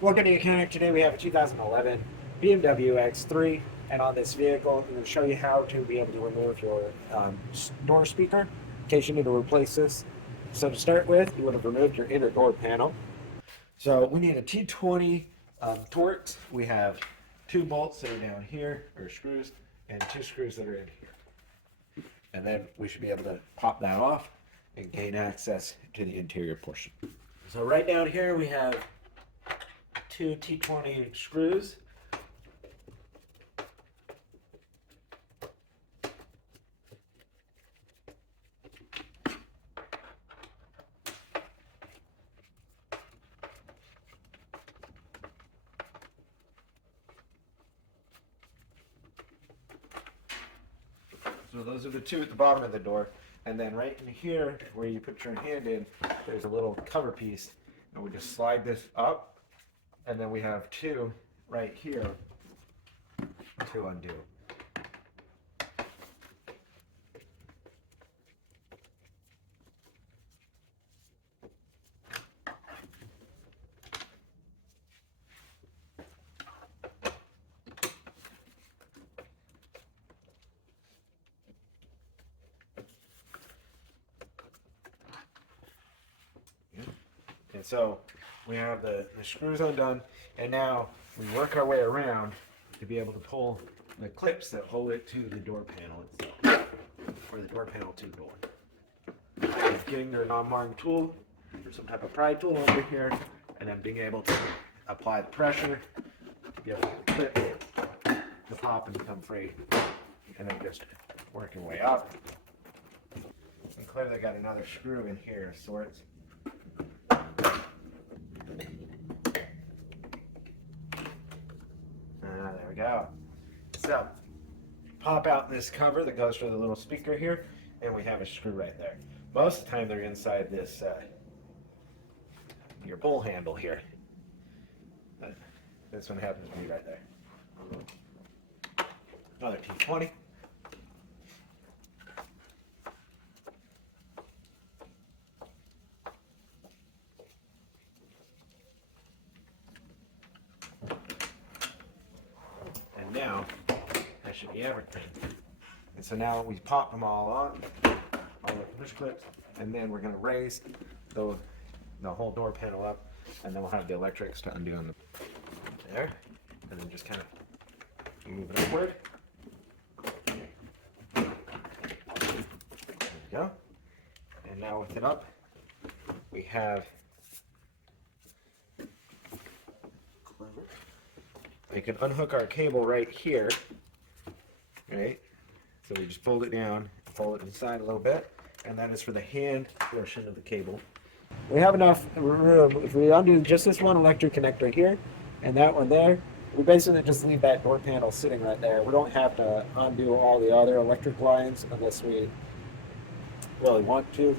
Welcome to Mechanic. Today we have a 2011 BMW X3, and on this vehicle, I'm going to show you how to be able to remove your door speaker in case you need to replace this. So to start with, you would have removed your inner door panel. So we need a T20 Torx. We have two bolts that are down here, or screws, and two screws that are in here. And then we should be able to pop that off and gain access to the interior portion. So right down here we have two T20 screws. So those are the two at the bottom of the door. And then right in here where you put your hand in, there's a little cover piece. And we just slide this up. And then we have two right here to undo. And so we have the screws undone, and now we work our way around to be able to pull the clips that hold it to the door panel itself, or the door panel to the door. And getting your non-marring tool, or some type of pry tool over here, and then being able to apply the pressure to be able to clip the pop and become free, and then just work your way up. And clearly got another screw in here of sorts. There we go. So, pop out this cover that goes for the little speaker here, and we have a screw right there. Most of the time they're inside this, your bull handle here. This one happens to be right there. Another T20. Now that should be everything. And so now we pop them all on, all the push clips, and then we're going to raise the whole door panel up, and then we'll have the electrics to undo on the there, and then just kind of move it upward. There we go. And now with it up, we have we can unhook our cable right here, right? So we just fold it down, fold it inside a little bit, and that is for the hand portion of the cable. We have enough room. If we undo just this one electric connector here and that one there, we basically just leave that door panel sitting right there. We don't have to undo all the other electric lines unless we really want to,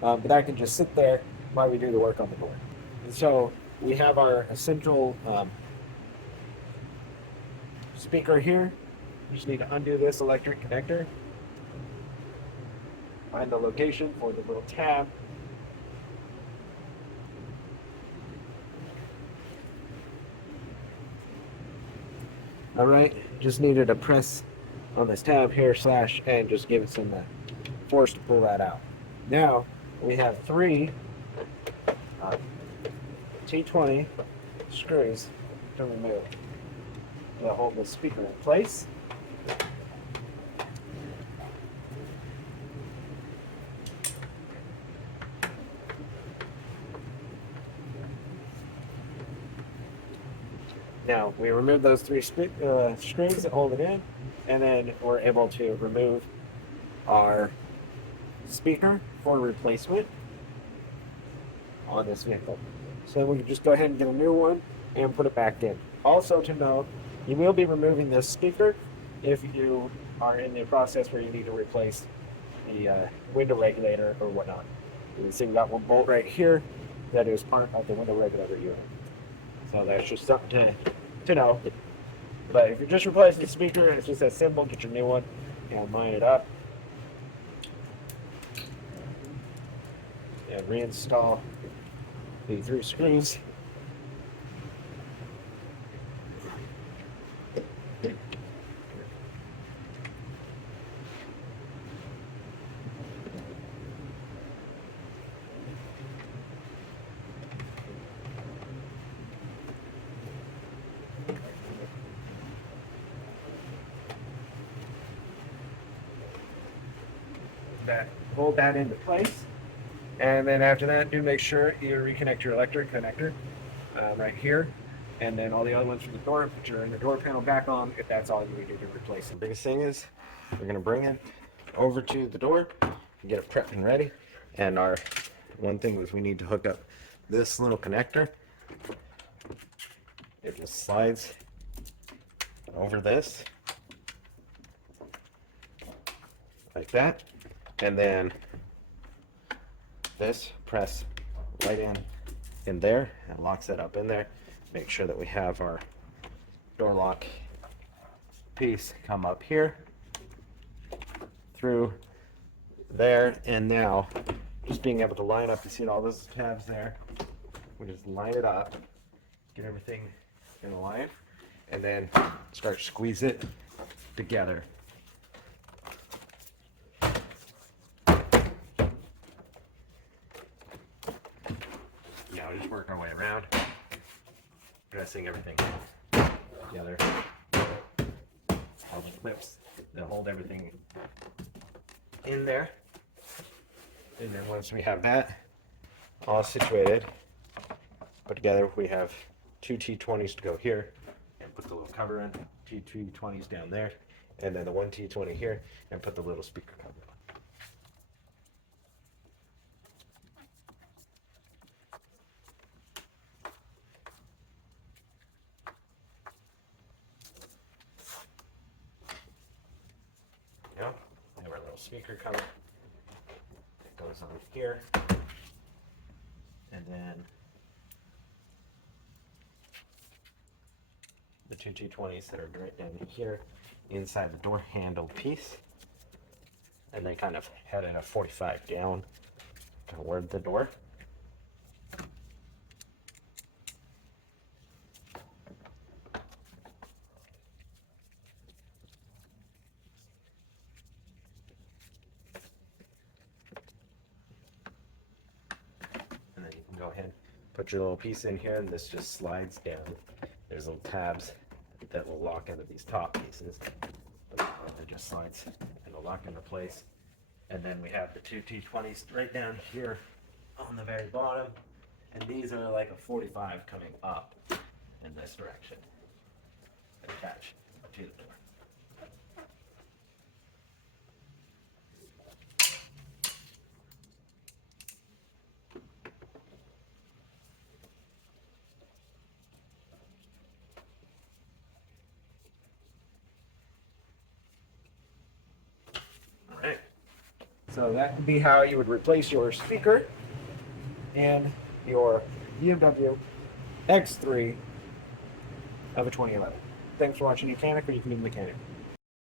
but that can just sit there while we do the work on the door. And so we have our essential speaker here. You just need to undo this electric connector, find the location for the little tab, all right, just needed to press on this tab here / and just give it some force to pull that out. Now we have three T20 screws to remove to hold the speaker in place. Now we remove those three screws that hold it in, and then we're able to remove our speaker for replacement on this vehicle. So we can just go ahead and get a new one and put it back in. Also to note, you will be removing this speaker if you are in the process where you need to replace the window regulator or whatnot. You can see we've got one bolt right here that is part of the window regulator unit. So that's just something to know. But if you're just replacing the speaker, it's just that simple. Get your new one and line it up. And reinstall the three screws hold that into place. And then after that, do make sure you reconnect your electric connector right here. And then all the other ones from the door, put your inner door panel back on if that's all you need to do to replace it. The biggest thing is we're going to bring it over to the door, get it prepped and ready. And our one thing is we need to hook up this little connector. It just slides over this like that, and then this press right in there and locks it up in there. Make sure that we have our door lock piece come up here through there, and now just being able to line up, you see all those tabs there, we just line it up, get everything in a line, and then start squeeze it together. Now we just work our way around, pressing everything together. All the clips that hold everything in there. And then once we have that all situated, put together, we have two T20s to go here, and put the little cover in, two T20s down there, and then the one T20 here, and put the little speaker cover on. Yep, we have our little speaker cover. It goes on here, and then the two T20s that are right down here inside the door handle piece, and they kind of head in a 45 down toward the door. And then you can go ahead, put your little piece in here, and this just slides down. There's little tabs that will lock into these top pieces. It just slides and will lock into place. And then we have the two T20s right down here on the very bottom. And these are like a 45 coming up in this direction. Attached to the door. Alright. So that would be how you would replace your speaker and your BMW X3 of a 2011. Thanks for watching Mechanic, or you can be Mechanic.